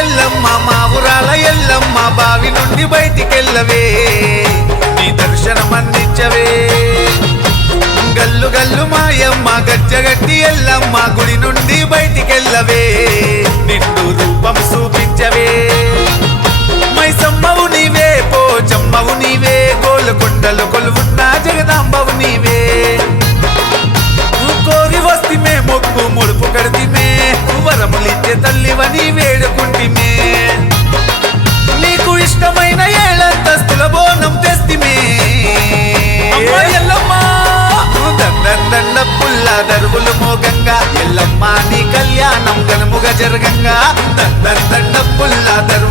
ఎల్లమ్మ మా ఊరాల ఎల్లమ్మ బావి నుండి బయటికెళ్ళవే నీ దర్శనం అందించవే గల్లు గల్లు మాయమ్మ గజ్జగట్టి ఎల్లమ్మ గుడి నుండి బయటికెళ్ళవే నిండు రూపం చూపించవే మైసమ్మవు నీవే పోచమ్మవు నీవే గోలుకొండలు కొలువున్న జగదాంబవు నీవే కోరి వస్తిమే మొక్కు ముడుపు కడితిమే వరములిచ్చే తల్లివని వేడుకుంటిమే నీకు ఇష్టమైన ఏళ్ళంతస్తుల బోనం తెస్తిమే ఎల్లమ్మ దండ పుల్ల దరువులు మోగంగా ఎల్లమ్మ నీ కళ్యాణం గనుముగా జరగంగా దండ పుల్ల దరువు